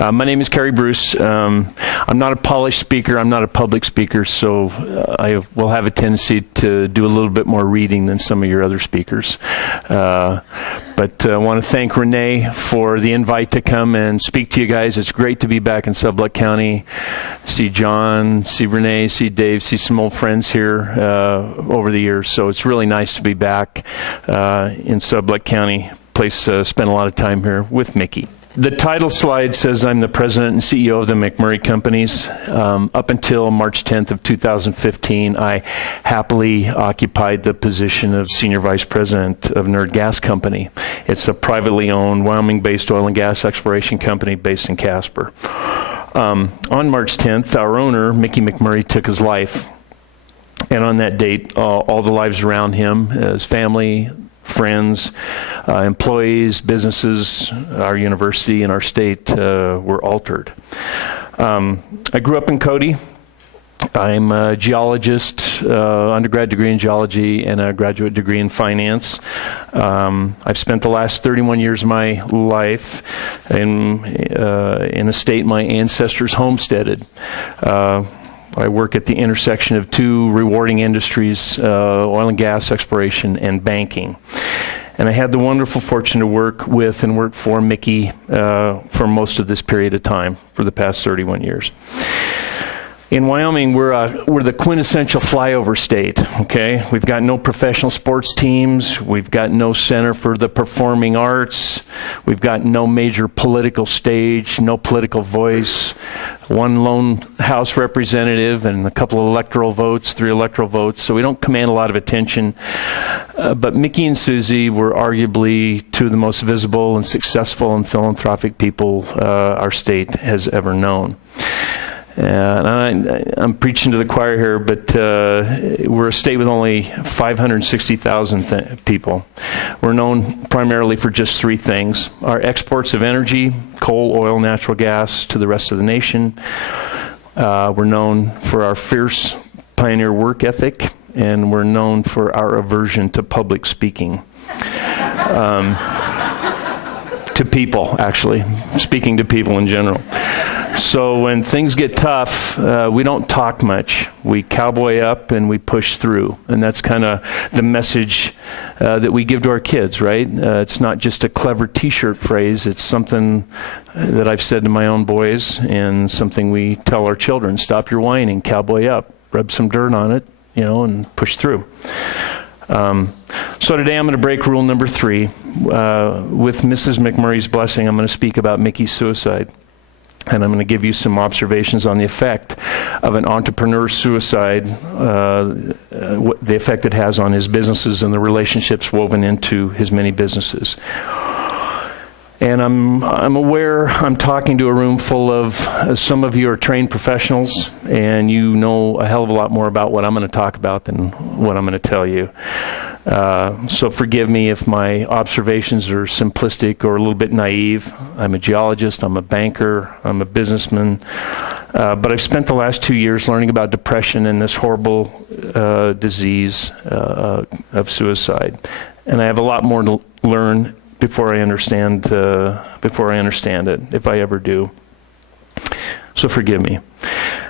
My name is Cary Brus. I'm not a polished speaker. I'm not a public speaker, so I will have a tendency to do a little bit more reading than some of your other speakers. But I want to thank Renee for the invite to come and speak to you guys. It's great to be back in Sublette County. See John, see Renee, see Dave, see some old friends here over the years. So it's really nice to be back in Sublette County. Spent a lot of time here with Mickey. The title slide says I'm the president and CEO of the McMurray Companies. Up until March 10th of 2015, I happily occupied the position of senior vice president of Nerd Gas Company. It's a privately owned Wyoming-based oil and gas exploration company based in Casper. On March 10th, our owner, Mickey McMurray, took his life. And on that date, all the lives around him, his family, friends, employees, businesses, our university, and our state were altered. I grew up in Cody. I'm a geologist, undergrad degree in geology and a graduate degree in finance. I've spent the last 31 years of my life in a state my ancestors homesteaded. I work at the intersection of two rewarding industries, oil and gas exploration and banking. And I had the wonderful fortune to work with and work for Mickey for most of this period of time, for the past 31 years. In Wyoming, we're the quintessential flyover state, okay? We've got no professional sports teams. We've got no center for the performing arts. We've got no major political stage, no political voice. One lone House representative and a couple of electoral votes, 3 electoral votes, so we don't command a lot of attention. But Mickey and Susie were arguably 2 of the most visible and successful and philanthropic people our state has ever known. And I'm preaching to the choir here, but we're a state with only 560,000 people. We're known primarily for just 3 things: our exports of energy, coal, oil, natural gas, to the rest of the nation. We're known for our fierce pioneer work ethic, and we're known for our aversion to public speaking. To people, actually, speaking to people in general. So when things get tough, we don't talk much. We cowboy up and we push through. And that's kind of the message that we give to our kids, right? It's not just a clever t-shirt phrase. It's something that I've said to my own boys and something we tell our children. Stop your whining, cowboy up, rub some dirt on it, and push through. So today I'm going to break rule number 3. With Mrs. McMurray's blessing, I'm going to speak about Mickey's suicide. And I'm going to give you some observations on the effect of an entrepreneur's suicide, the effect it has on his businesses and the relationships woven into his many businesses. And I'm aware I'm talking to a room full of, some of you are trained professionals, and you know a hell of a lot more about what I'm going to talk about than what I'm going to tell you. So forgive me if my observations are simplistic or a little bit naive. I'm a geologist, I'm a banker, I'm a businessman, but I've spent the last 2 years learning about depression and this horrible disease of suicide. And I have a lot more to learn before I understand it, if I ever do. So forgive me.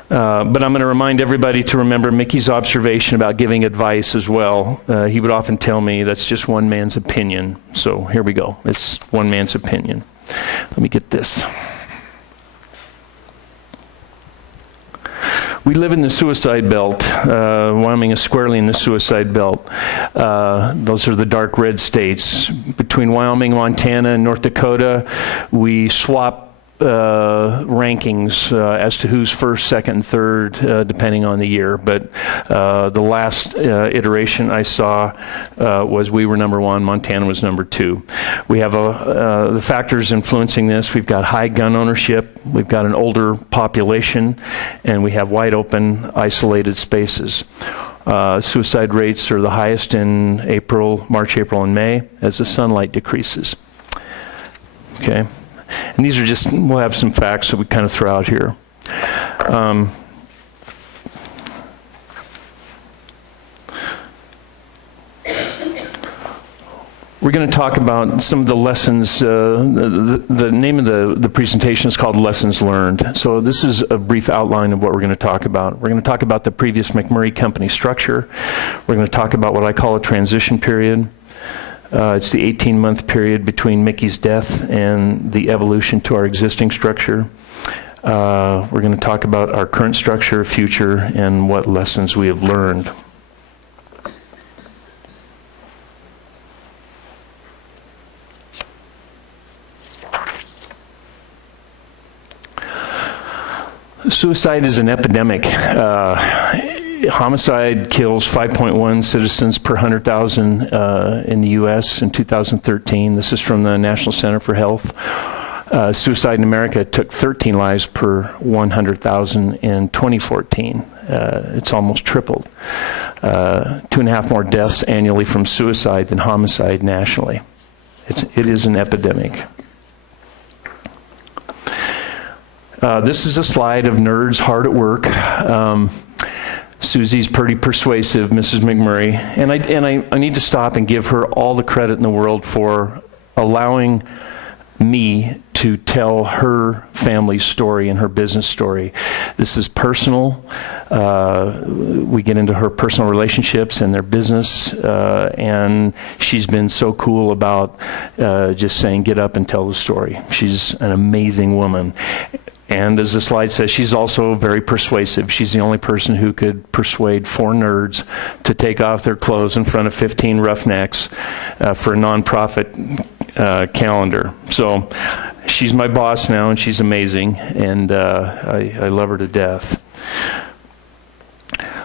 But I'm going to remind everybody to remember Mickey's observation about giving advice as well. He would often tell me that's just one man's opinion. So here we go. It's one man's opinion. Let me get this. We live in the suicide belt. Wyoming is squarely in the suicide belt. Those are the dark red states. Between Wyoming, Montana, and North Dakota, we swap rankings as to who's first, second, and third, depending on the year. But the last iteration I saw was we were number 1, Montana was number 2. We have the factors influencing this. We've got high gun ownership, we've got an older population, and we have wide open, isolated spaces. Suicide rates are the highest in March, April, and May as the sunlight decreases. Okay. And these are just, we'll have some facts that we kind of throw out here. We're going to talk about some of the lessons. The name of the presentation is called Lessons Learned. So this is a brief outline of what we're going to talk about. We're going to talk about the previous McMurray company structure. We're going to talk about what I call a transition period. It's the 18-month period between Mickey's death and the evolution to our existing structure. We're going to talk about our current structure, future, and what lessons we have learned. Suicide is an epidemic. Homicide kills 5.1 citizens per 100,000 in the U.S. in 2013. This is from the National Center for Health. Suicide in America took 13 lives per 100,000 in 2014. It's almost tripled. 2.5 more deaths annually from suicide than homicide nationally. It is an epidemic. This is a slide of nerds hard at work. Susie's pretty persuasive, Mrs. McMurray, and I need to stop and give her all the credit in the world for allowing me to tell her family's story and her business story. This is personal. We get into her personal relationships and their business, and she's been so cool about just saying, get up and tell the story. She's an amazing woman. And as the slide says, she's also very persuasive. She's the only person who could persuade 4 nerds to take off their clothes in front of 15 roughnecks for a nonprofit calendar. So she's my boss now, and she's amazing, and I love her to death.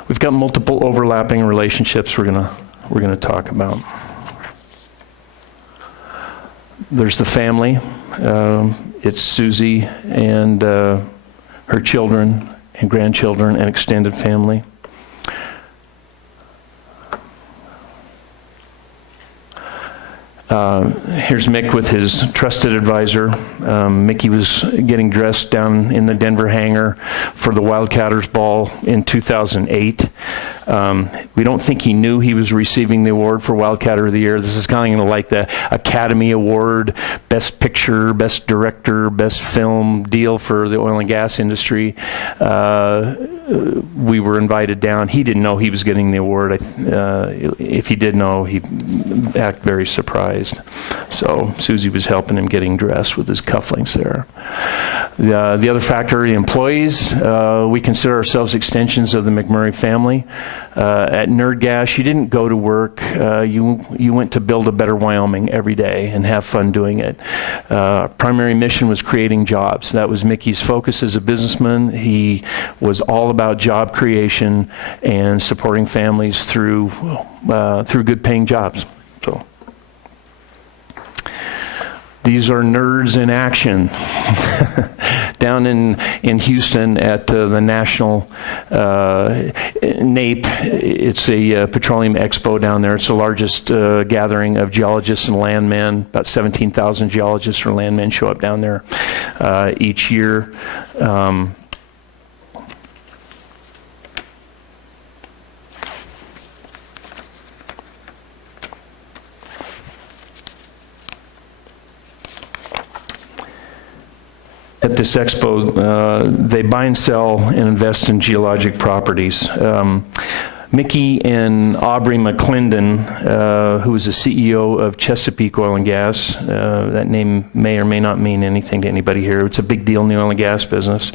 We've got multiple overlapping relationships we're gonna talk about. There's the family. It's Susie and her children and grandchildren and extended family. Here's Mick with his trusted advisor. Mickey was getting dressed down in the Denver hangar for the Wildcatters Ball in 2008. We don't think he knew he was receiving the award for Wildcatter of the Year. This is kind of like the Academy Award, Best Picture, Best Director, Best Film deal for the oil and gas industry. We were invited down. He didn't know he was getting the award. If he did know, he'd act very surprised. So Susie was helping him getting dressed with his cufflinks there. The other factor, the employees. We consider ourselves extensions of the McMurray family. At NerdGas, you didn't go to work. You went to build a better Wyoming every day and have fun doing it. Primary mission was creating jobs. That was Mickey's focus as a businessman. He was all about job creation and supporting families through good paying jobs. So these are nerds in action. Down in Houston at the National NAPE. It's a petroleum expo down there. It's the largest gathering of geologists and landmen. About 17,000 geologists or landmen show up down there each year. At this expo, they buy and sell and invest in geologic properties. Mickey and Aubrey McClendon, who is the CEO of Chesapeake Oil and Gas, that name may or may not mean anything to anybody here. It's a big deal in the oil and gas business.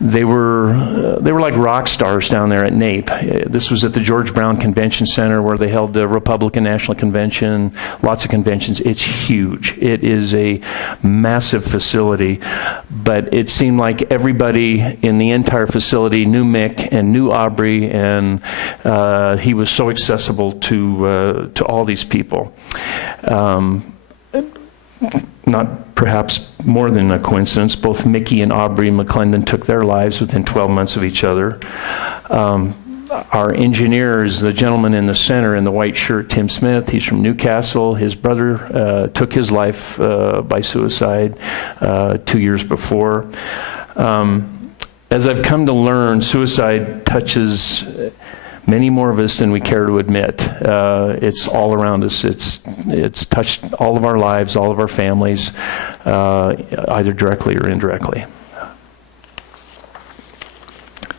They were like rock stars down there at NAPE. This was at the George Brown Convention Center where they held the Republican National Convention, lots of conventions. It's huge. It is a massive facility, but it seemed like everybody in the entire facility knew Mick and knew Aubrey, and he was so accessible to all these people. Not perhaps more than a coincidence, both Mickey and Aubrey McClendon took their lives within 12 months of each other. Our engineer is the gentleman in the center in the white shirt, Tim Smith. He's from Newcastle. His brother took his life by suicide 2 years before. As I've come to learn, suicide touches Many more of us than we care to admit. It's all around us. It's touched all of our lives, all of our families, either directly or indirectly.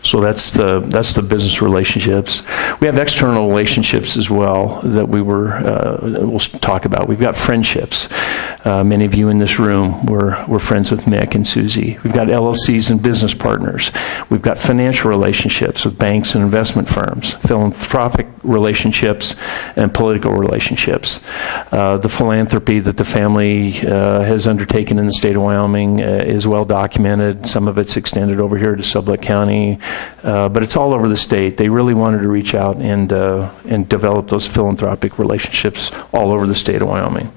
So that's the business relationships. We have external relationships as well that we'll talk about. We've got friendships. Many of you in this room we're friends with Mick and Susie. We've got LLCs and business partners. We've got financial relationships with banks and investment firms, philanthropic relationships, and political relationships. The philanthropy that the family has undertaken in the state of Wyoming is well documented. Some of it's extended over here to Sublette County. But it's all over the state. They really wanted to reach out and develop those philanthropic relationships all over the state of Wyoming.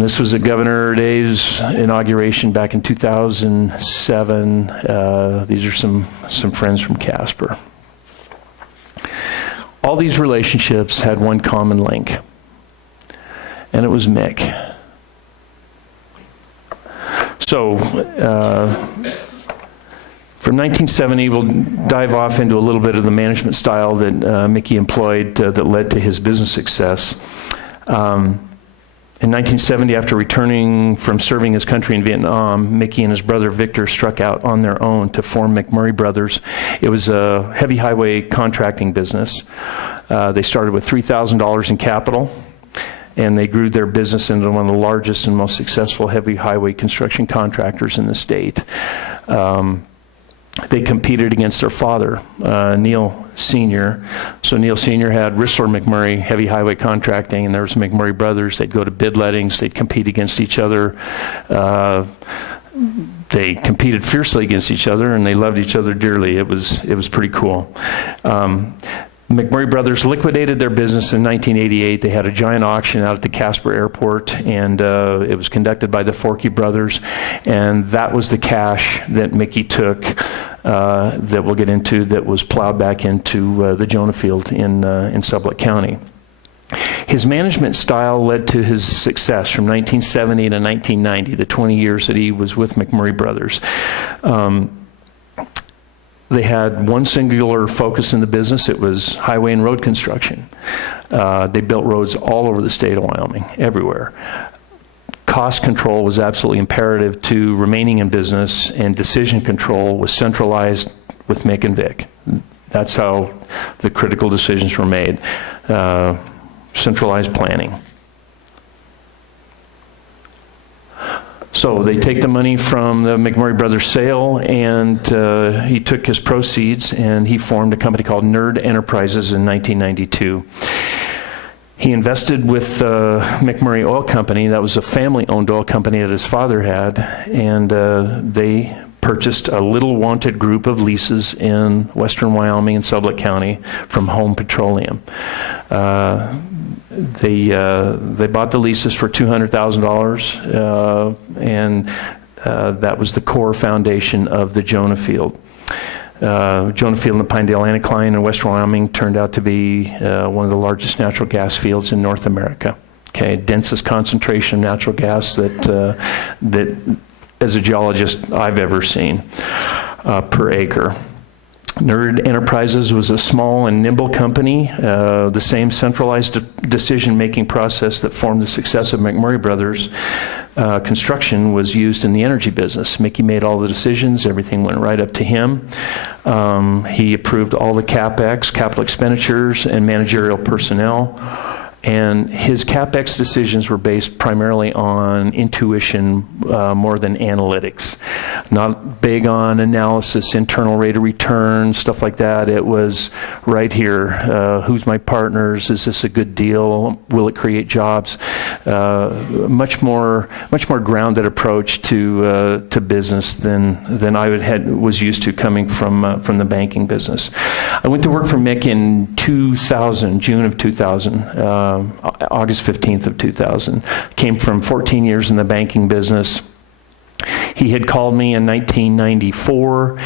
This was at Governor Dave's inauguration back in 2007. These are some friends from Casper. All these relationships had one common link, and it was Mick. So, from 1970, we'll dive off into a little bit of the management style that Mickey employed that led to his business success. In 1970, after returning from serving his country in Vietnam, Mickey and his brother Victor struck out on their own to form McMurray Brothers. It was a heavy highway contracting business. They started with $3,000 in capital, and they grew their business into one of the largest and most successful heavy highway construction contractors in the state. They competed against their father, Neil Sr. So Neil Sr. had Rissler McMurray Heavy Highway Contracting, and there was McMurray Brothers. They'd go to bid lettings. They'd compete against each other. They competed fiercely against each other, and they loved each other dearly. It was pretty cool. McMurray Brothers liquidated their business in 1988. They had a giant auction out at the Casper Airport, and it was conducted by the Forkey brothers, and that was the cash that Mickey took that we'll get into, that was plowed back into the Jonah Field in Sublette County. His management style led to his success from 1970 to 1990, the 20 years that he was with McMurray Brothers. They had one singular focus in the business. It was highway and road construction. They built roads all over the state of Wyoming, everywhere. Cost control was absolutely imperative to remaining in business, and decision control was centralized with Mick and Vic. That's how the critical decisions were made. Centralized planning. So they take the money from the McMurray Brothers sale, and he took his proceeds and he formed a company called Nerd Enterprises in 1992. He invested with McMurray Oil Company. That was a family-owned oil company that his father had, and they purchased a little wanted group of leases in western Wyoming and Sublette County from Home Petroleum. They bought the leases for $200,000, and that was the core foundation of the Jonah Field. Jonah Field and the Pinedale Anticline in western Wyoming turned out to be one of the largest natural gas fields in North America. Okay, densest concentration of natural gas that as a geologist I've ever seen per acre. Nerd Enterprises was a small and nimble company. The same centralized decision-making process that formed the success of McMurray Brothers construction was used in the energy business. Mickey made all the decisions. Everything went right up to him. He approved all the CapEx, capital expenditures, and managerial personnel. And his CapEx decisions were based primarily on intuition more than analytics. Not big on analysis, internal rate of return, stuff like that. It was right here. Who's my partners? Is this a good deal? Will it create jobs? Much more grounded approach to business than I was used to coming from the banking business. I went to work for Mick in 2000, June of 2000. August 15th of 2000. Came from 14 years in the banking business. He had called me in 1994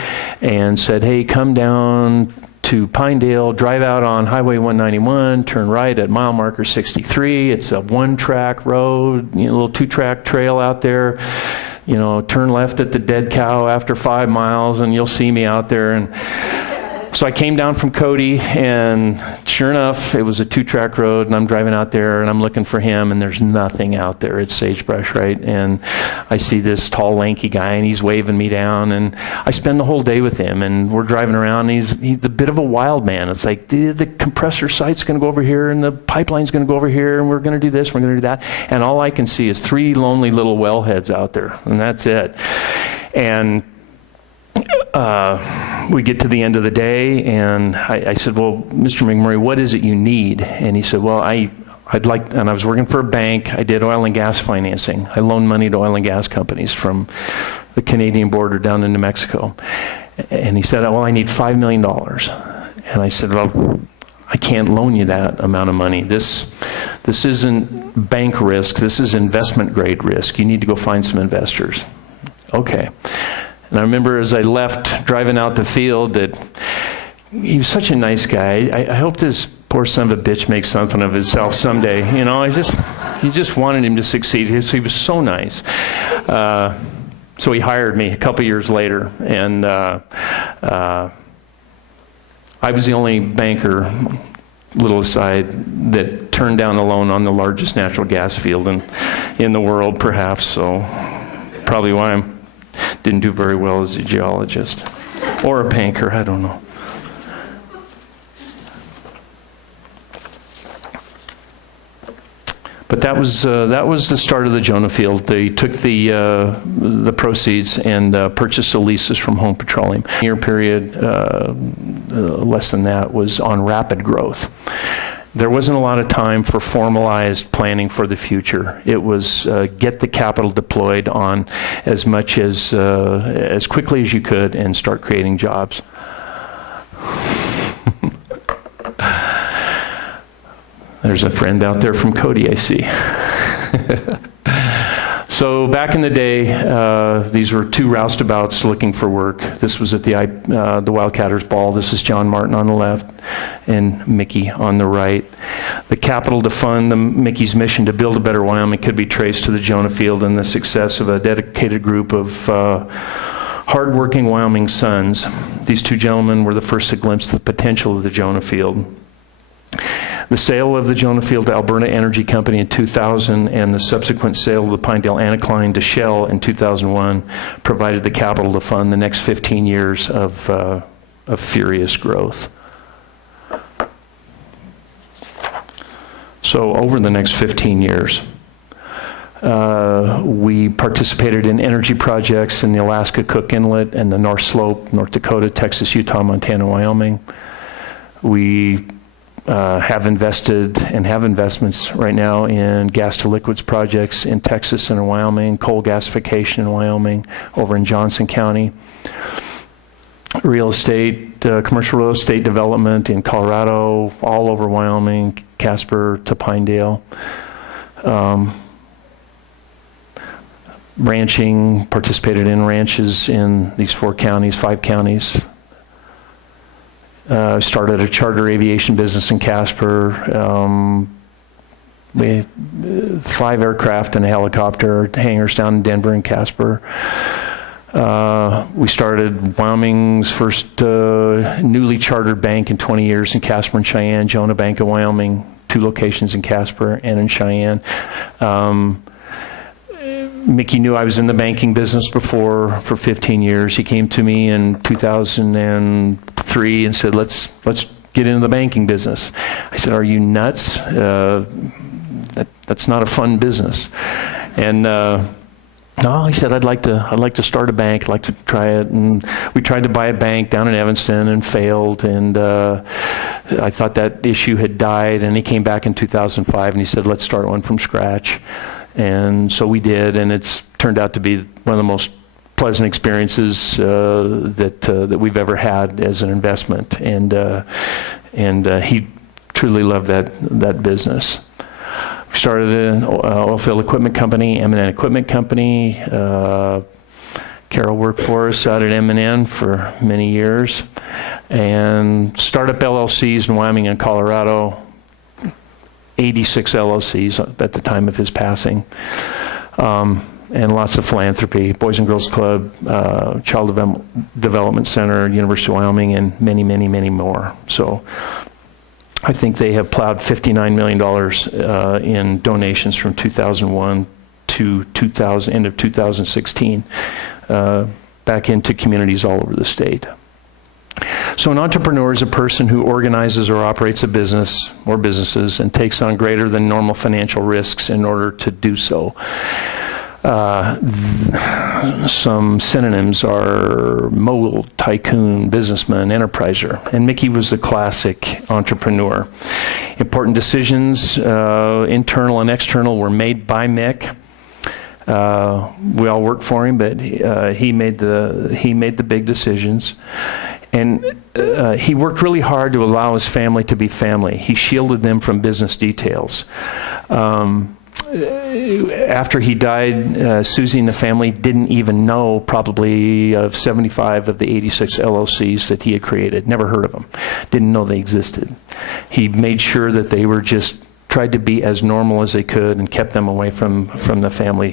and said, hey, come down to Pinedale, drive out on Highway 191, turn right at mile marker 63. It's a one-track road, a little two-track trail out there. Turn left at the Dead Cow after 5 miles and you'll see me out there. And So I came down from Cody, and sure enough, it was a 2-track road, and I'm driving out there, and I'm looking for him, and there's nothing out there. It's sagebrush, right? And I see this tall, lanky guy, and he's waving me down, and I spend the whole day with him, and we're driving around, and he's a bit of a wild man. It's like, the compressor site's going to go over here, and the pipeline's going to go over here, and we're going to do this, we're going to do that. And all I can see is 3 lonely little wellheads out there, and that's it. And we get to the end of the day, and I said, well, Mr. McMurray, what is it you need? And he said, well, I'd like, and I was working for a bank. I did oil and gas financing. I loaned money to oil and gas companies from the Canadian border down to New Mexico. And he said, well, I need $5 million. And I said, well, I can't loan you that amount of money. This isn't bank risk. This is investment grade risk. You need to go find some investors. Okay. And I remember as I left, driving out the field, that he was such a nice guy. I hoped this poor son of a bitch makes something of himself someday. You know, he just wanted him to succeed. He was so nice. So he hired me a couple years later, and I was the only banker, little aside, that turned down a loan on the largest natural gas field in the world, perhaps. So probably why I didn't do very well as a geologist or a banker, I don't know. But that was the start of the Jonah Field. They took the proceeds and purchased the leases from Home Petroleum. Year period, less than that, was on rapid growth. There wasn't a lot of time for formalized planning for the future. It was get the capital deployed on as much as quickly as you could and start creating jobs. There's a friend out there from Cody, I see. So back in the day, these were 2 roustabouts looking for work. This was at the Wildcatters Ball. This is John Martin on the left and Mickey on the right. The capital to fund Mickey's mission to build a better Wyoming could be traced to the Jonah Field and the success of a dedicated group of hardworking Wyoming sons. These 2 gentlemen were the first to glimpse the potential of the Jonah Field. The sale of the Jonah Field to Alberta Energy Company in 2000 and the subsequent sale of the Pinedale Anticline to Shell in 2001 provided the capital to fund the next 15 years of furious growth. So over the next 15 years, we participated in energy projects in the Alaska Cook Inlet and the North Slope, North Dakota, Texas, Utah, Montana, Wyoming. We have invested and have investments right now in gas to liquids projects in Texas and in Wyoming, coal gasification in Wyoming, over in Johnson County, real estate, commercial real estate development in Colorado, all over Wyoming, Casper to Pinedale. Ranching, participated in ranches in these 5 counties. Started a charter aviation business in Casper. We had 5 aircraft and a helicopter hangars down in Denver and Casper. We started Wyoming's first newly chartered bank in 20 years in Casper and Cheyenne, Jonah Bank of Wyoming, 2 locations in Casper and in Cheyenne. Mickey knew I was in the banking business before for 15 years. He came to me in 2003 and said, let's get into the banking business. I said, are you nuts? That's not a fun business. And no, he said, I'd like to start a bank. I'd like to try it. And we tried to buy a bank down in Evanston and failed. And I thought that issue had died. And he came back in 2005 and he said, let's start one from scratch. And so we did, and it's turned out to be one of the most pleasant experiences that we've ever had as an investment. And he truly loved that business. We started an oil field equipment company, M&N Equipment Company. Carol worked for us out at M&N for many years. And startup LLCs in Wyoming and Colorado. 86 LLCs at the time of his passing. and lots of philanthropy, Boys and Girls Club, Child Development Center, University of Wyoming, and many, many, many more. So I think they have plowed $59 million in donations from 2001 to end of 2016 back into communities all over the state. So an entrepreneur is a person who organizes or operates a business or businesses and takes on greater than normal financial risks in order to do so. Some synonyms are mogul, tycoon, businessman, enterpriser, and Mickey was the classic entrepreneur. Important decisions, internal and external, were made by Mick. We all worked for him, but he made the big decisions. And he worked really hard to allow his family to be family. He shielded them from business details. After he died, Susie and the family didn't even know probably of 75 of the 86 LLCs that he had created. Never heard of them. Didn't know they existed. He made sure that they were just tried to be as normal as they could and kept them away from the family,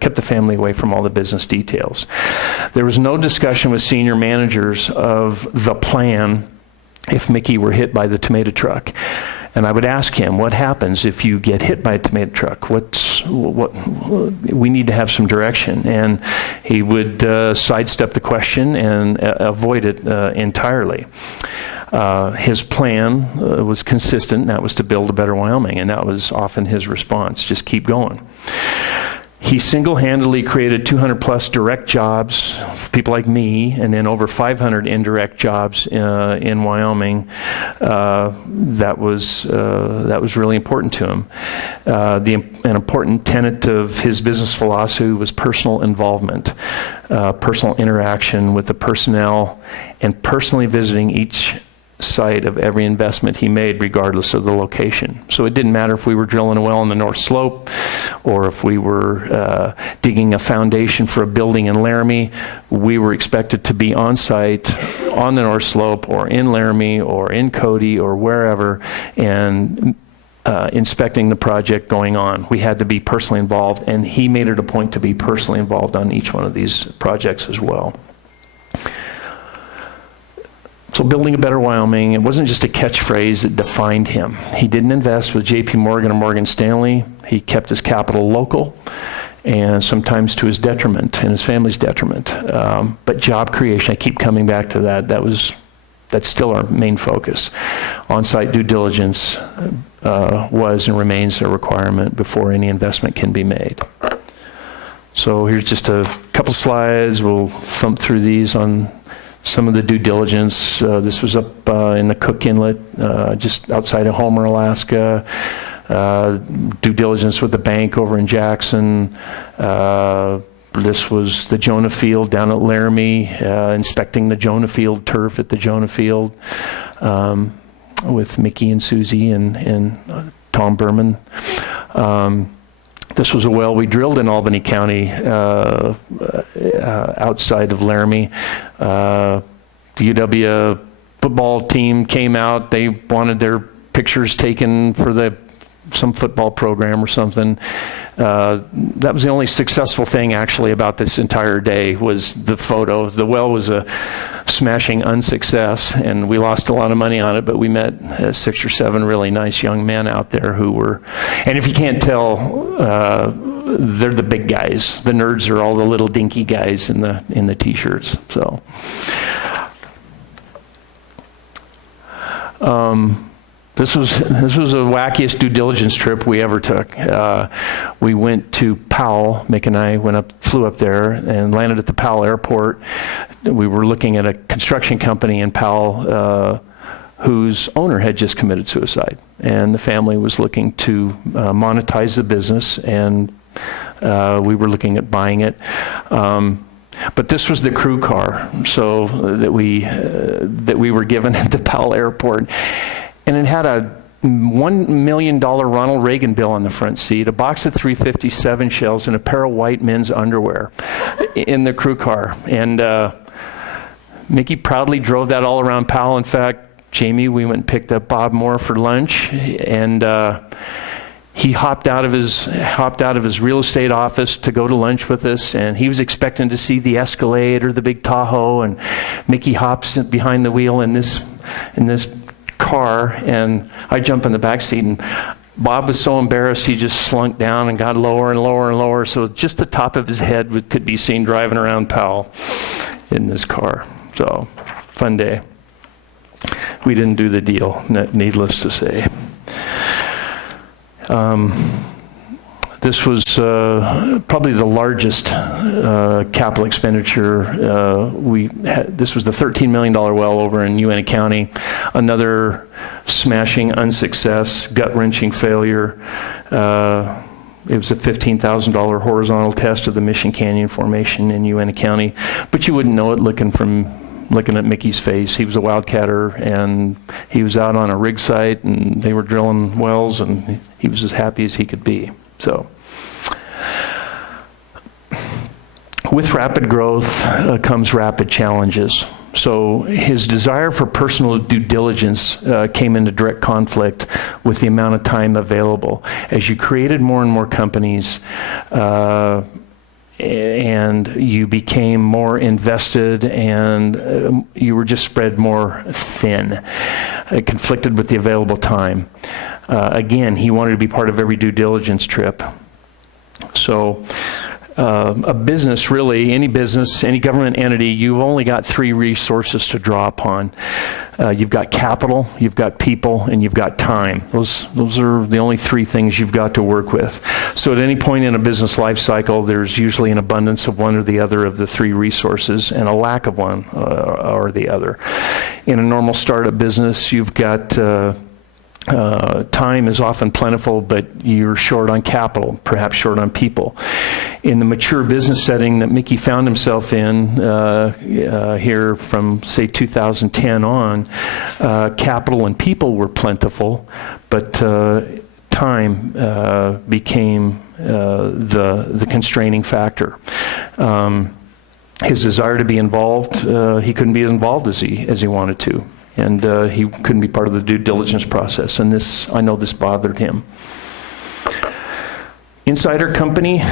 kept the family away from all the business details. There was no discussion with senior managers of the plan if Mickey were hit by the tomato truck. And I would ask him, what happens if you get hit by a tomato truck? We need to have some direction. And he would sidestep the question and avoid it entirely. His plan was consistent, and that was to build a better Wyoming, and that was often his response, just keep going. He single-handedly created 200 plus direct jobs for people like me, and then over 500 indirect jobs in Wyoming. That was really important to him. An important tenet of his business philosophy was personal involvement, personal interaction with the personnel, and personally visiting each site of every investment he made, regardless of the location. So it didn't matter if we were drilling a well on the North Slope, or if we were digging a foundation for a building in Laramie. We were expected to be on site on the North Slope, or in Laramie, or in Cody, or wherever, and inspecting the project going on. We had to be personally involved, and he made it a point to be personally involved on each one of these projects as well. So building a better Wyoming, it wasn't just a catchphrase that defined him. He didn't invest with J.P. Morgan or Morgan Stanley. He kept his capital local, and sometimes to his detriment and his family's detriment. But job creation, I keep coming back to that. That's still our main focus. On-site due diligence was and remains a requirement before any investment can be made. So here's just a couple slides. We'll thump through these on some of the due diligence. This was up in the Cook Inlet, just outside of Homer, Alaska. Due diligence with the bank over in Jackson. This was the Jonah Field down at Laramie, inspecting the Jonah Field turf at the Jonah Field with Mickey and Susie and Tom Berman. This was a well we drilled in Albany County, outside of Laramie. The UW football team came out. They wanted their pictures taken for some football program or something. That was the only successful thing actually about this entire day, was the photo. The well was a smashing unsuccess, and we lost a lot of money on it, but we met 6 or 7 really nice young men out there who were, and if you can't tell, they're the big guys. The nerds are all the little dinky guys in the t-shirts. So This was the wackiest due diligence trip we ever took. We went to Powell. Mick and I flew up there and landed at the Powell airport. We were looking at a construction company in Powell whose owner had just committed suicide, and the family was looking to monetize the business, and we were looking at buying it. But this was the crew car, so that we were given at the Powell airport. And it had a $1 million Ronald Reagan bill on the front seat, a box of 357 shells, and a pair of white men's underwear in the crew car. And Mickey proudly drove that all around Powell. In fact, Jamie, we went and picked up Bob Moore for lunch, and he hopped out of his real estate office to go to lunch with us, and he was expecting to see the Escalade or the big Tahoe, and Mickey hops behind the wheel in this car, and I jump in the back seat, and Bob was so embarrassed he just slunk down and got lower and lower and lower, so just the top of his head could be seen driving around Powell in this car. So, fun day. We didn't do the deal, needless to say. This was probably the largest capital expenditure we had. This was the $13 million well over in Uena County. Another smashing unsuccess, gut-wrenching failure. It was a $15,000 horizontal test of the Mission Canyon Formation in Uena County, but you wouldn't know it looking at Mickey's face. He was a wildcatter, and he was out on a rig site, and they were drilling wells, and he was as happy as he could be. So, with rapid growth comes rapid challenges. So his desire for personal due diligence came into direct conflict with the amount of time available. As you created more and more companies, and you became more invested, and you were just spread more thin. It conflicted with the available time. Again, he wanted to be part of every due diligence trip. So a business, really, any business, any government entity, you've only got three resources to draw upon. You've got capital, you've got people, and you've got time. Those are the only three things you've got to work with. So at any point in a business life cycle, there's usually an abundance of one or the other of the three resources and a lack of one or the other. In a normal startup business, you've got time is often plentiful, but you're short on capital, perhaps short on people. In the mature business setting that Mickey found himself in here from, say, 2010 on, capital and people were plentiful, but time became the constraining factor. His desire to be involved, he couldn't be as involved as he wanted to. And he couldn't be part of the due diligence process. And I know this bothered him. Insider company,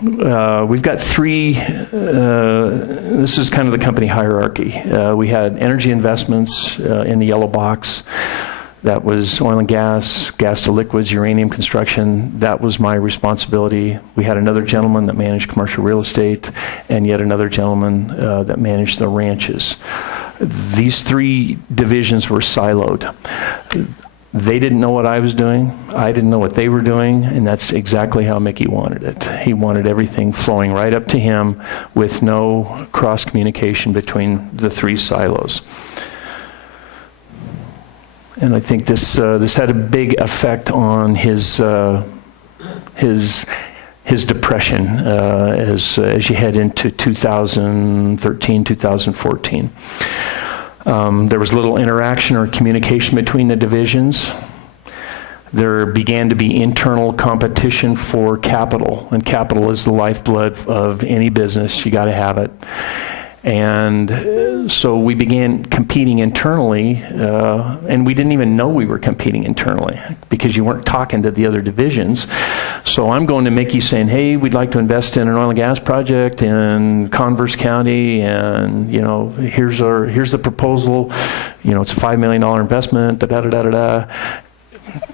we've got three, this is kind of the company hierarchy. We had energy investments in the yellow box. That was oil and gas, gas to liquids, uranium construction. That was my responsibility. We had another gentleman that managed commercial real estate, and yet another gentleman that managed the ranches. These three divisions were siloed. They didn't know what I was doing. I didn't know what they were doing, and that's exactly how Mickey wanted it. He wanted everything flowing right up to him with no cross-communication between the three silos. And I think this had a big effect on his depression as you head into 2013, 2014. There was little interaction or communication between the divisions. There began to be internal competition for capital, and capital is the lifeblood of any business. You got to have it. And so we began competing internally, and we didn't even know we were competing internally because you weren't talking to the other divisions. So I'm going to Mickey saying, hey, we'd like to invest in an oil and gas project in Converse County, and here's the proposal. It's a $5 million investment, da-da-da-da-da.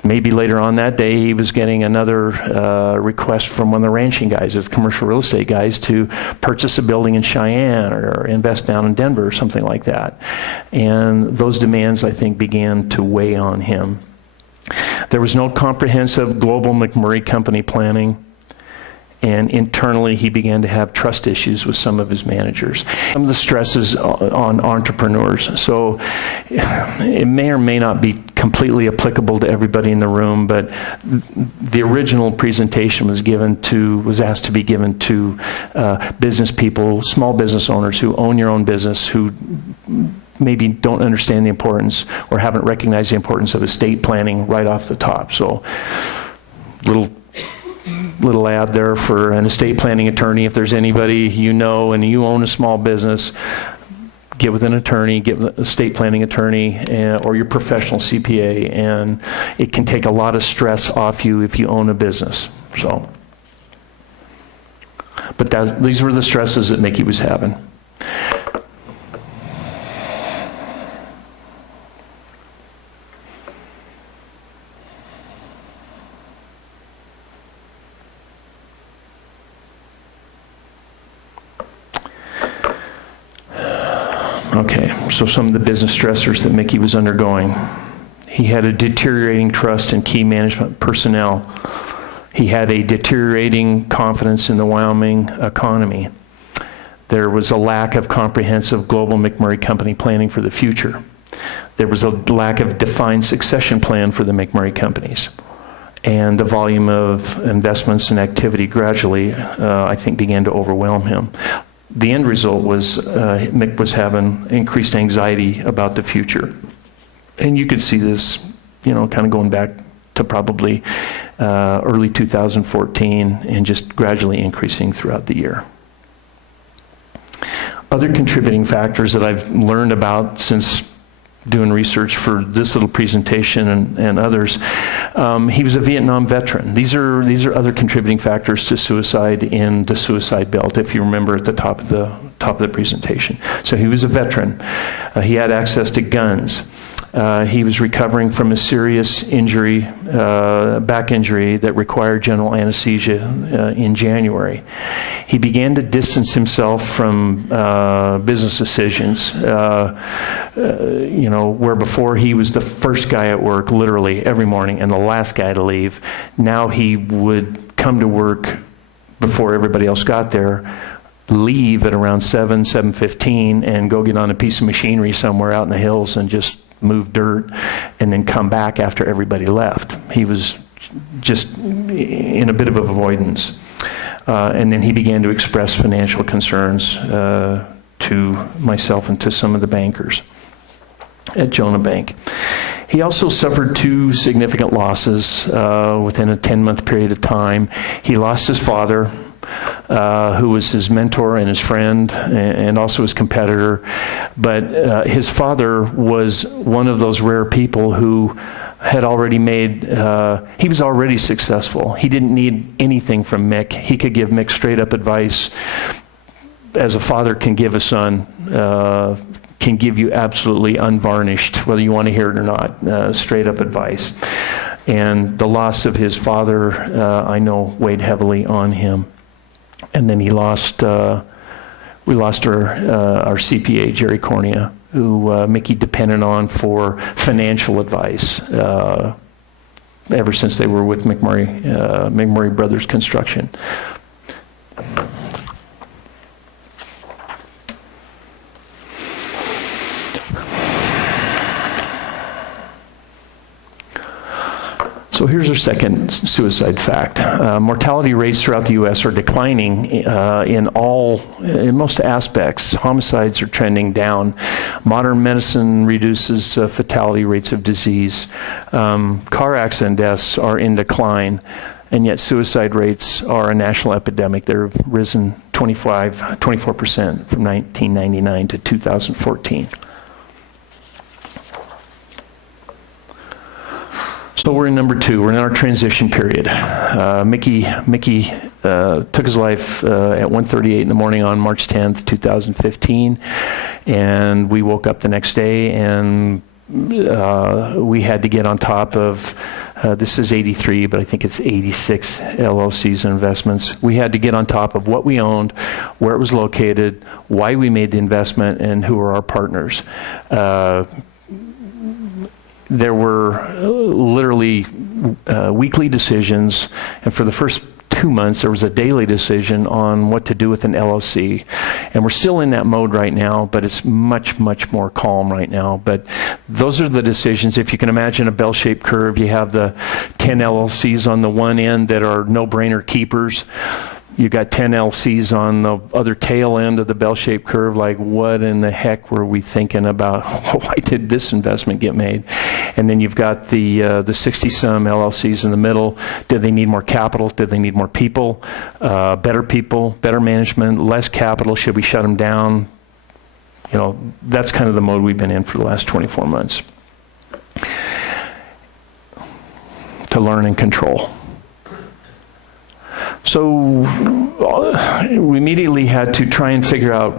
Maybe later on that day, he was getting another request from one of the ranching guys, the commercial real estate guys, to purchase a building in Cheyenne or invest down in Denver or something like that. And those demands, I think, began to weigh on him. There was no comprehensive global McMurray company planning. And internally, he began to have trust issues with some of his managers. Some of the stresses on entrepreneurs. So it may or may not be completely applicable to everybody in the room, but the original presentation was asked to be given to business people, small business owners who own your own business, who maybe don't understand the importance or haven't recognized the importance of estate planning right off the top. So little ad there for an estate planning attorney. If there's anybody and you own a small business, get with an attorney, get with a estate planning attorney, or your professional CPA, and it can take a lot of stress off you if you own a business. So, but these were the stresses that Mickey was having. Okay, so some of the business stressors that Mickey was undergoing. He had a deteriorating trust in key management personnel. He had a deteriorating confidence in the Wyoming economy. There was a lack of comprehensive global McMurray Company planning for the future. There was a lack of defined succession plan for the McMurray companies. And the volume of investments and activity gradually, I think, began to overwhelm him. The end result was Mick was having increased anxiety about the future. And you could see this, kind of going back to probably early 2014 and just gradually increasing throughout the year. Other contributing factors that I've learned about since doing research for this little presentation and others, he was a Vietnam veteran. These are other contributing factors to suicide in the suicide belt, if you remember at the top of the presentation. So he was a veteran. He had access to guns. He was recovering from a serious injury, back injury that required general anesthesia in January. He began to distance himself from business decisions, where before he was the first guy at work literally every morning and the last guy to leave. Now he would come to work before everybody else got there, leave at around 7:15, and go get on a piece of machinery somewhere out in the hills and just move dirt, and then come back after everybody left. He was just in a bit of avoidance. And then he began to express financial concerns to myself and to some of the bankers at Jonah Bank. He also suffered 2 significant losses within a 10-month period of time. He lost his father, who was his mentor and his friend and also his competitor. But his father was one of those rare people who had already he was already successful. He didn't need anything from Mick. He could give Mick straight up advice as a father can give a son, can give you absolutely unvarnished, whether you want to hear it or not, straight up advice. And the loss of his father, I know, weighed heavily on him. And then we lost our CPA, Jerry Cornea, who Mickey depended on for financial advice ever since they were with McMurray Brothers Construction. So here's our second suicide fact. Mortality rates throughout the U.S. are declining in most aspects. Homicides are trending down. Modern medicine reduces fatality rates of disease. Car accident deaths are in decline, and yet suicide rates are a national epidemic. They've risen 24% from 1999 to 2014. So we're in number 2. We're in our transition period. Mickey took his life at 1:38 in the morning on March 10th, 2015, and we woke up the next day and we had to get on top of, this is 83, but I think it's 86 LLCs and investments. We had to get on top of what we owned, where it was located, why we made the investment, and who were our partners. There were literally weekly decisions, and for the first 2 months there was a daily decision on what to do with an LLC. And we're still in that mode right now, but it's much, much more calm right now. But those are the decisions. If you can imagine a bell-shaped curve, you have the 10 LLCs on the one end that are no-brainer keepers. You got 10 LCs on the other tail end of the bell-shaped curve, like what in the heck were we thinking about? Why did this investment get made? And then you've got the 60-some LLCs in the middle. Did they need more capital? Did they need more people? Better management, less capital? Should we shut them down? that's kind of the mode we've been in for the last 24 months. To learn and control. So we immediately had to try and figure out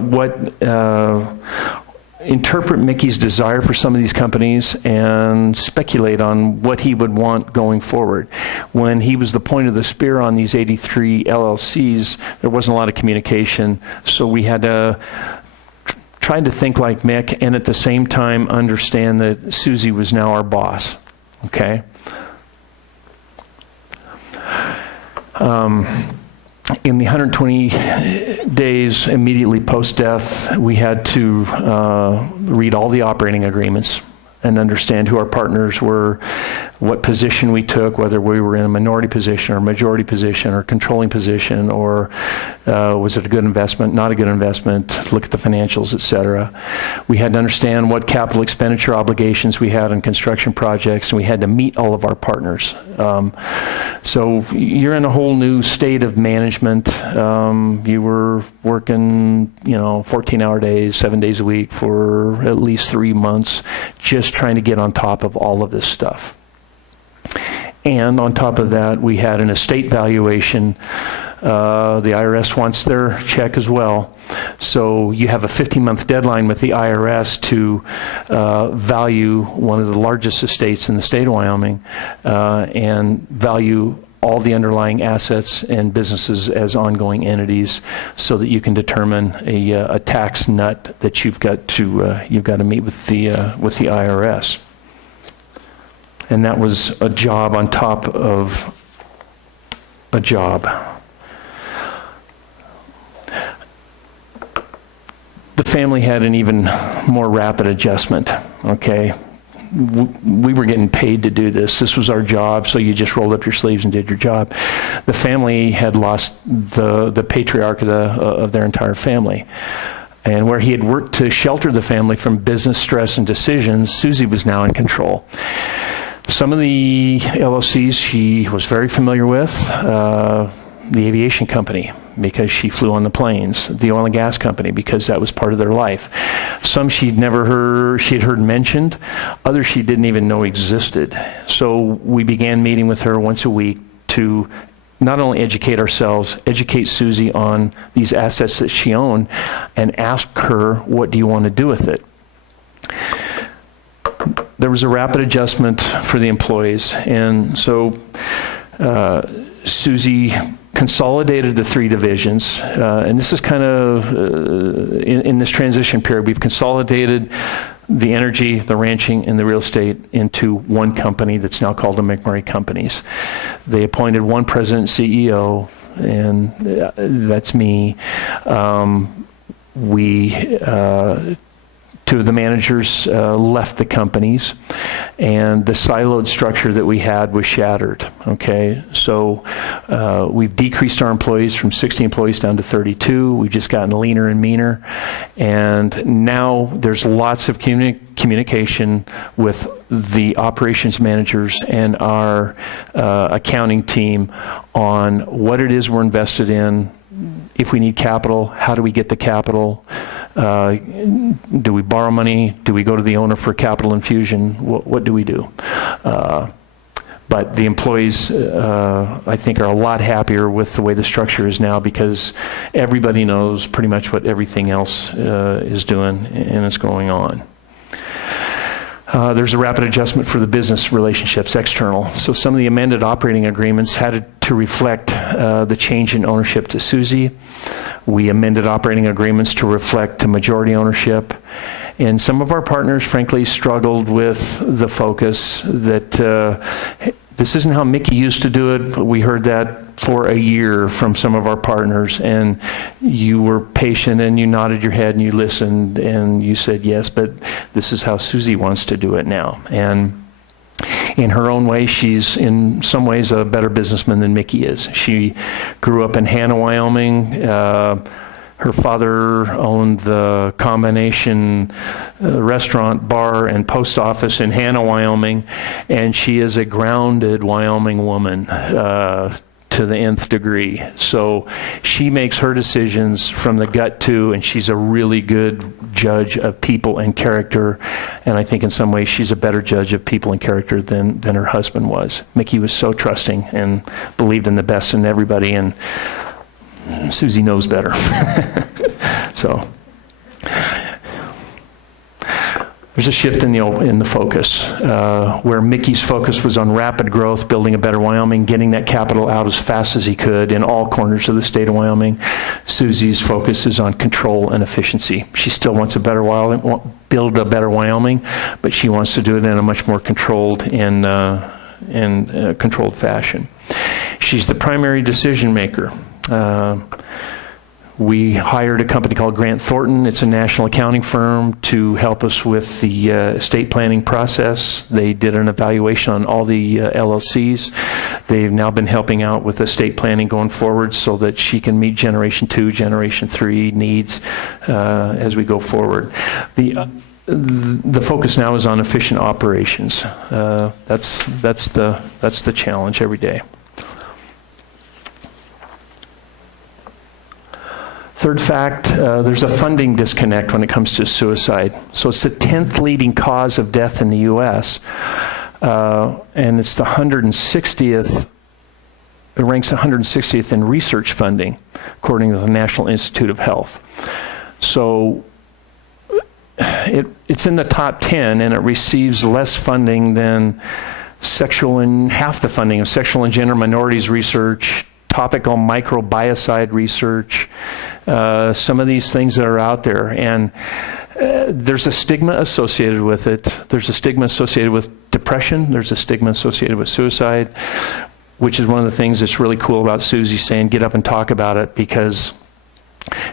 interpret Mickey's desire for some of these companies and speculate on what he would want going forward. When he was the point of the spear on these 83 LLCs, there wasn't a lot of communication, so we had to try to think like Mick and at the same time understand that Susie was now our boss, okay? In the 120 days immediately post-death, we had to read all the operating agreements and understand who our partners were, what position we took, whether we were in a minority position or majority position or controlling position, or was it a good investment, not a good investment, look at the financials, et cetera. We had to understand what capital expenditure obligations we had on construction projects, and we had to meet all of our partners. So you're in a whole new state of management. You were working, 14-hour days, 7 days a week for at least 3 months, just trying to get on top of all of this stuff. And on top of that, we had an estate valuation. The IRS wants their check as well. So you have a 15-month deadline with the IRS to value one of the largest estates in the state of Wyoming and value all the underlying assets and businesses as ongoing entities, so that you can determine a tax nut that you've got to meet with the IRS. And that was a job on top of a job. The family had an even more rapid adjustment, okay? We were getting paid to do this. This was our job, so you just rolled up your sleeves and did your job. The family had lost the patriarch of their entire family. And where he had worked to shelter the family from business stress and decisions, Susie was now in control. Some of the LLCs she was very familiar with, the aviation company, because she flew on the planes, the oil and gas company, because that was part of their life. Some she'd heard mentioned, others she didn't even know existed. So we began meeting with her once a week to not only educate ourselves, educate Susie on these assets that she owned, and ask her, what do you want to do with it? There was a rapid adjustment for the employees, and so Susie consolidated the 3 divisions, and this is kind of in this transition period, we've consolidated the energy, the ranching, and the real estate into one company that's now called the McMurray Companies. They appointed one president CEO, and that's me. Two of the managers left the companies, and the siloed structure that we had was shattered, okay? So we've decreased our employees from 60 employees down to 32. We've just gotten leaner and meaner, and now there's lots of communication with the operations managers and our accounting team on what it is we're invested in. If we need capital, how do we get the capital? Do we borrow money? Do we go to the owner for capital infusion? What do we do? But the employees, I think, are a lot happier with the way the structure is now, because everybody knows pretty much what everything else is doing and is going on. There's a rapid adjustment for the business relationships, external. So some of the amended operating agreements had to reflect the change in ownership to Susie. We amended operating agreements to reflect majority ownership. And some of our partners, frankly, struggled with the focus that this isn't how Mickey used to do it. We heard that for a year from some of our partners, and you were patient and you nodded your head and you listened and you said yes, but this is how Susie wants to do it now. And in her own way, she's in some ways a better businessman than Mickey is. She grew up in Hannah, Wyoming. Her father owned the combination restaurant, bar, and post office in Hannah, Wyoming, and she is a grounded Wyoming woman. to the nth degree. So she makes her decisions from the gut too, and she's a really good judge of people and character. And I think in some ways she's a better judge of people and character than her husband was. Mickey was so trusting and believed in the best in everybody, and Susie knows better. So there's a shift in the focus, where Mickey's focus was on rapid growth, building a better Wyoming, getting that capital out as fast as he could in all corners of the state of Wyoming. Susie's focus is on control and efficiency. She still wants a better Wyoming, build a better Wyoming, but she wants to do it in a much more controlled and controlled fashion. She's the primary decision maker. We hired a company called Grant Thornton. It's a national accounting firm to help us with the estate planning process. They did an evaluation on all the LLCs. They've now been helping out with estate planning going forward so that she can meet Generation 2, Generation 3 needs as we go forward. The focus now is on efficient operations. That's the challenge every day. Third fact, there's a funding disconnect when it comes to suicide. So it's the 10th leading cause of death in the U.S., and it's the 160th, it ranks 160th in research funding, according to the National Institute of Health. So it's in the top 10, and it receives less funding than half the funding of sexual and gender minorities research, topical microbiocide research, some of these things that are out there. And there's a stigma associated with it. There's a stigma associated with depression. There's a stigma associated with suicide, which is one of the things that's really cool about Susie saying, get up and talk about it, because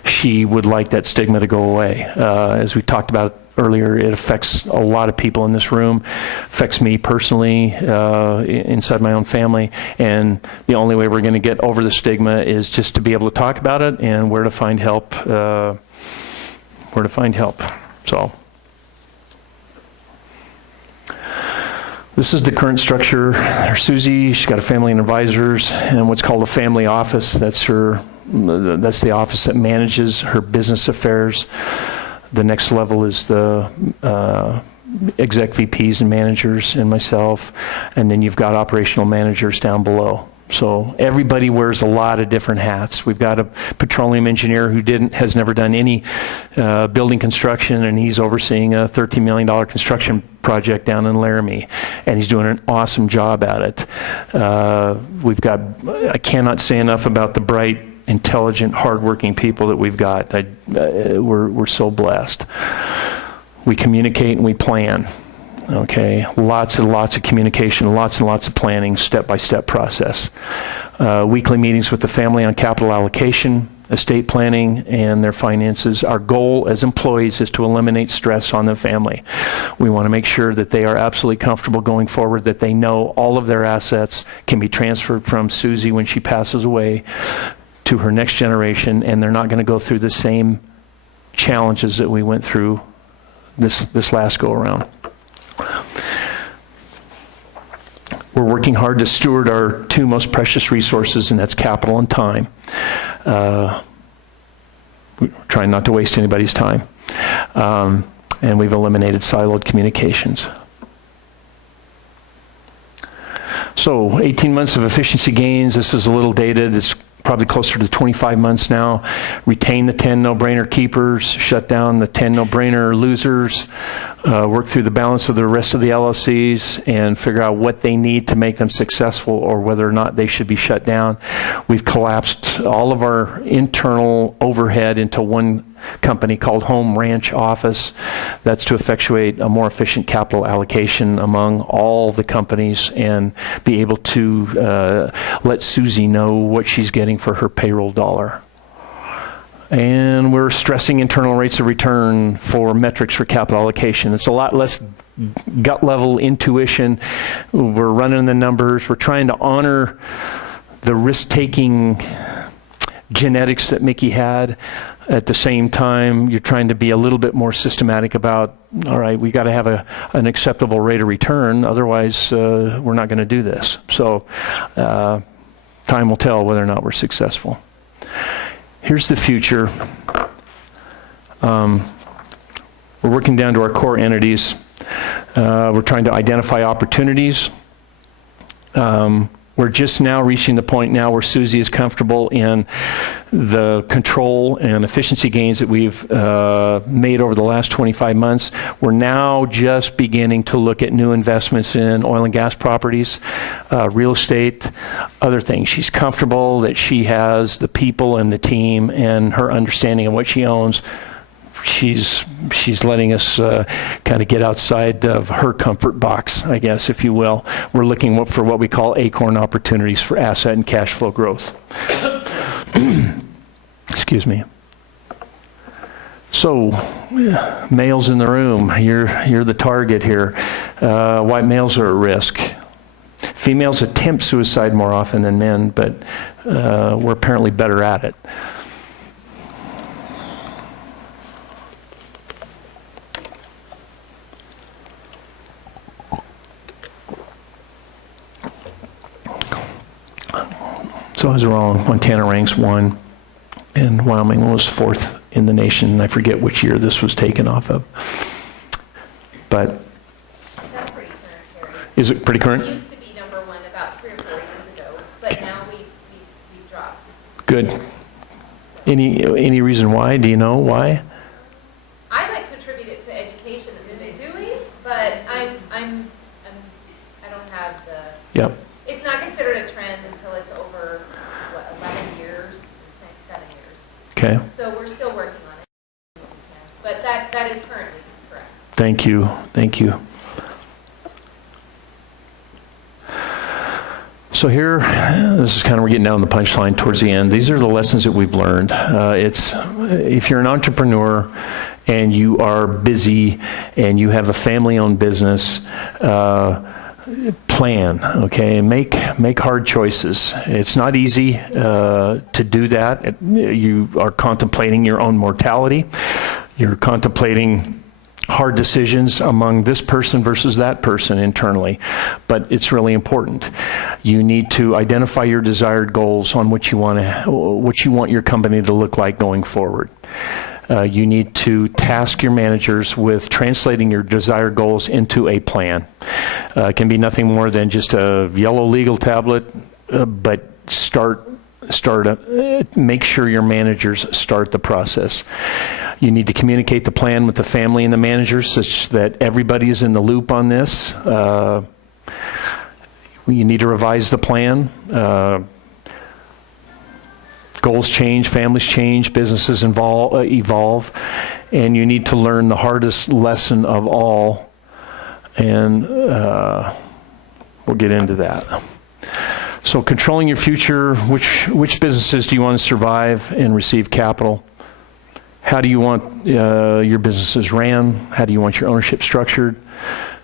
she would like that stigma to go away. As we talked about earlier, it affects a lot of people in this room, affects me personally, inside my own family, and the only way we're going to get over the stigma is just to be able to talk about it and where to find help. So this is the current structure. There's Susie, she's got a family and advisors, and what's called a family office. That's the office that manages her business affairs. The next level is the exec VPs and managers and myself, and then you've got operational managers down below. So everybody wears a lot of different hats. We've got a petroleum engineer who has never done any building construction, and he's overseeing a $13 million construction project down in Laramie, and he's doing an awesome job at it. I cannot say enough about the bright, intelligent, hardworking people that we've got. We're so blessed. We communicate and we plan. Okay, lots and lots of communication, lots and lots of planning, step-by-step process. Weekly meetings with the family on capital allocation, estate planning, and their finances. Our goal as employees is to eliminate stress on the family. We want to make sure that they are absolutely comfortable going forward, that they know all of their assets can be transferred from Susie when she passes away to her next generation, and they're not going to go through the same challenges that we went through this last go around. We're working hard to steward our two most precious resources, and that's capital and time. We're trying not to waste anybody's time. And we've eliminated siloed communications. So 18 months of efficiency gains. This is a little dated. It's probably closer to 25 months now. Retain the 10 no-brainer keepers, shut down the 10 no-brainer losers, work through the balance of the rest of the LLCs and figure out what they need to make them successful or whether or not they should be shut down. We've collapsed all of our internal overhead into one company called Home Ranch Office. That's to effectuate a more efficient capital allocation among all the companies and be able to let Susie know what she's getting for her payroll dollar. And we're stressing internal rates of return for metrics for capital allocation. It's a lot less gut level intuition. We're running the numbers. We're trying to honor the risk-taking genetics that Mickey had. At the same time, you're trying to be a little bit more systematic about, all right, we got to have an acceptable rate of return, otherwise we're not going to do this. So Time will tell whether or not we're successful. Here's the future. We're working down to our core entities. We're trying to identify opportunities. We're just now reaching the point now where Susie is comfortable in the control and efficiency gains that we've made over the last 25 months. We're now just beginning to look at new investments in oil and gas properties, real estate, other things. She's comfortable that she has the people and the team and her understanding of what she owns. She's letting us kind of get outside of her comfort box, I guess, if you will. We're looking for what we call acorn opportunities for asset and cash flow growth. Excuse me. So, males in the room, you're the target here. White males are at risk. Females attempt suicide more often than men, but we're apparently better at it. So I was wrong. Montana ranks 1, and Wyoming was 4th in the nation. And I forget which year this was taken off of. But that's pretty current, Cary. Is it pretty current? We used to be number 1 about 3 or 4 years ago, but now we've dropped. Good. Any reason why? Do you know why? I like to attribute it to education that we've been doing, but I don't have the. Yep. It's not considered a trend until it's over 11 years, 7 years. Okay. So we're still working on it, but that is currently correct. Thank you. Thank you. So here, this is kind of, we're getting down the punchline towards the end. These are the lessons that we've learned. If you're an entrepreneur and you are busy and you have a family-owned business, plan, okay? Make hard choices. It's not easy to do that. You are contemplating your own mortality. You're contemplating hard decisions among this person versus that person internally, but it's really important. You need to identify your desired goals on what you want your company to look like going forward. You need to task your managers with translating your desired goals into a plan. It can be nothing more than just a yellow legal tablet, but make sure your managers start the process. You need to communicate the plan with the family and the managers such that everybody is in the loop on this. You need to revise the plan. Goals change, families change, businesses evolve, and you need to learn the hardest lesson of all, and we'll get into that. So controlling your future, which businesses do you want to survive and receive capital? How do you want your businesses ran? How do you want your ownership structured?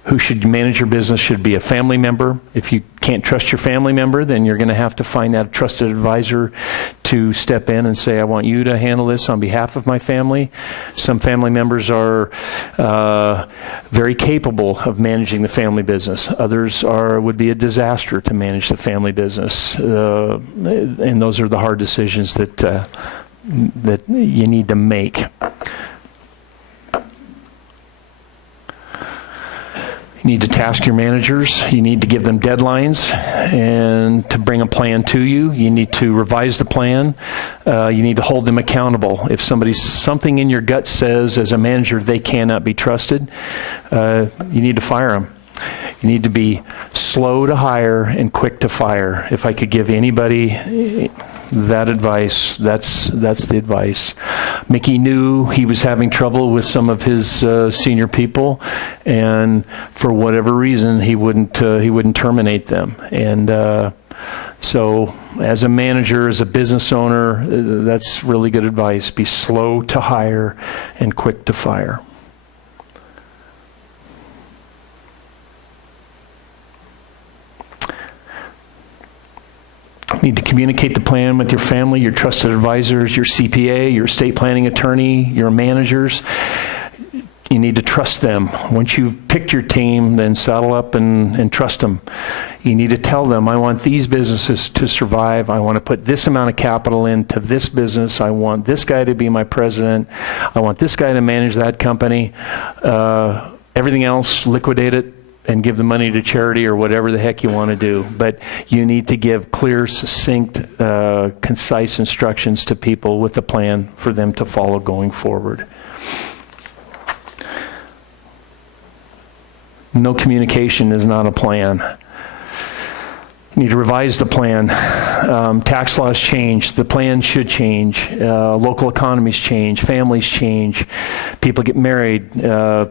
Who should manage your business? Should be a family member. If you can't trust your family member, then you're going to have to find that trusted advisor to step in and say, I want you to handle this on behalf of my family. Some family members are very capable of managing the family business. Others would be a disaster to manage the family business. And those are the hard decisions that you need to make. You need to task your managers. You need to give them deadlines and to bring a plan to you. You need to revise the plan. You need to hold them accountable. If something in your gut says as a manager they cannot be trusted, you need to fire them. You need to be slow to hire and quick to fire. If I could give anybody that advice, that's the advice. Mickey knew he was having trouble with some of his senior people, and for whatever reason he wouldn't terminate them. And so as a manager, as a business owner, that's really good advice. Be slow to hire and quick to fire. You need to communicate the plan with your family, your trusted advisors, your CPA, your estate planning attorney, your managers. You need need to trust them. Once you've picked your team, then saddle up and trust them. You need to tell them, I want these businesses to survive. I want to put this amount of capital into this business. I want this guy to be my president. I want this guy to manage that company. Everything else, liquidate it and give the money to charity or whatever the heck you want to do. But you need to give clear, succinct, concise instructions to people with a plan for them to follow going forward. No communication is not a plan. You need to revise the plan. Tax laws change. The plan should change. Local economies change. Families change. People get married.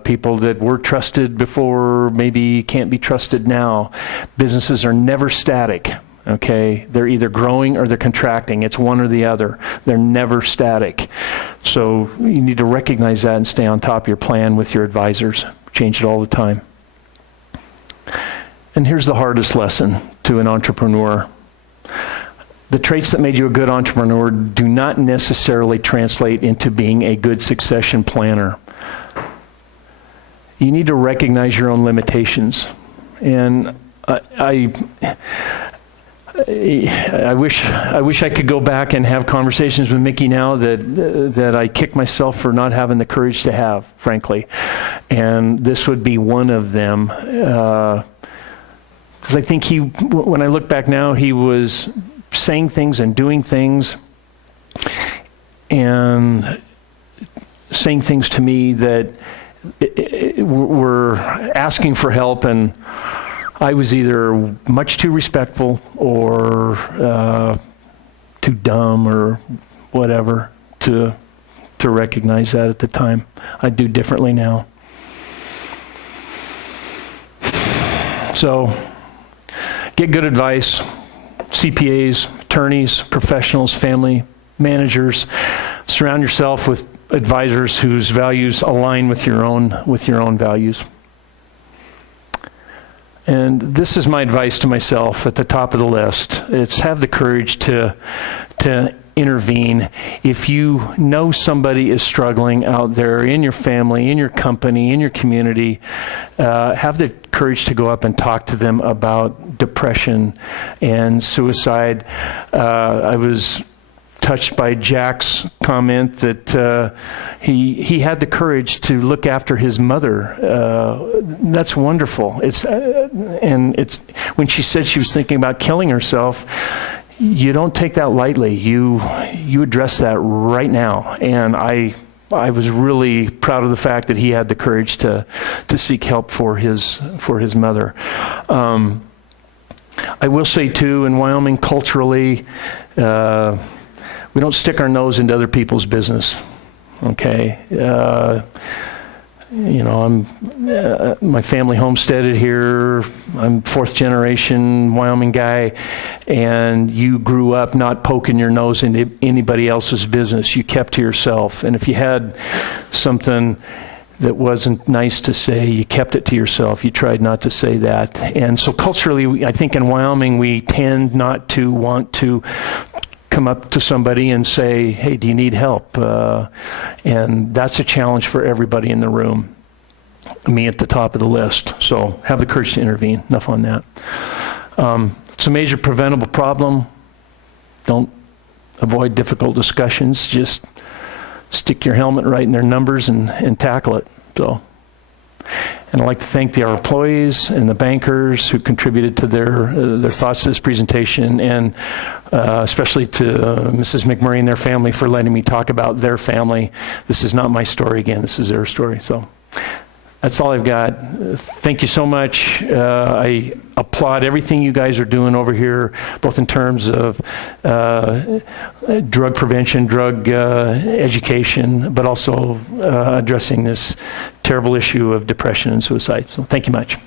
People that were trusted before maybe can't be trusted now. Businesses are never static. Okay? They're either growing or they're contracting. It's one or the other. They're never static. So you need to recognize that and stay on top of your plan with your advisors. Change it all the time. And here's the hardest lesson to an entrepreneur. The traits that made you a good entrepreneur do not necessarily translate into being a good succession planner. You need to recognize your own limitations. And I wish I could go back and have conversations with Mickey now that I kick myself for not having the courage to have, frankly. And this would be one of them. Because I think when I look back now, he was saying things and doing things and saying things to me that were asking for help, and I was either much too respectful or too dumb or whatever to recognize that at the time. I do differently now. So, get good advice. CPAs, attorneys, professionals, family, managers. Surround yourself with advisors whose values align with your own values. And this is my advice to myself at the top of the list. It's have the courage to intervene. If you know somebody is struggling out there in your family, in your company, in your community, have the courage to go up and talk to them about depression and suicide. I was touched by Jack's comment that he had the courage to look after his mother. That's wonderful. It's when she said she was thinking about killing herself, you don't take that lightly. You address that right now. And I was really proud of the fact that he had the courage to seek help for his mother. I will say too, in Wyoming, culturally, we don't stick our nose into other people's business. Okay. My family homesteaded here. I'm fourth generation Wyoming guy, and you grew up not poking your nose into anybody else's business. You kept to yourself, and if you had something that wasn't nice to say, you kept it to yourself. You tried not to say that. And so culturally, I think in Wyoming, we tend not to want to come up to somebody and say, hey, do you need help? And that's a challenge for everybody in the room. Me at the top of the list. So have the courage to intervene. Enough on that. It's a major preventable problem. Don't avoid difficult discussions. Just stick your helmet right in their numbers and tackle it. So, and I'd like to thank our employees and the bankers who contributed to their thoughts to this presentation, and especially to Mrs. McMurray and their family for letting me talk about their family. This is not my story again. This is their story. So that's all I've got. Thank you so much. I applaud everything you guys are doing over here, both in terms of drug prevention, drug education, but also addressing this terrible issue of depression and suicide. So thank you much.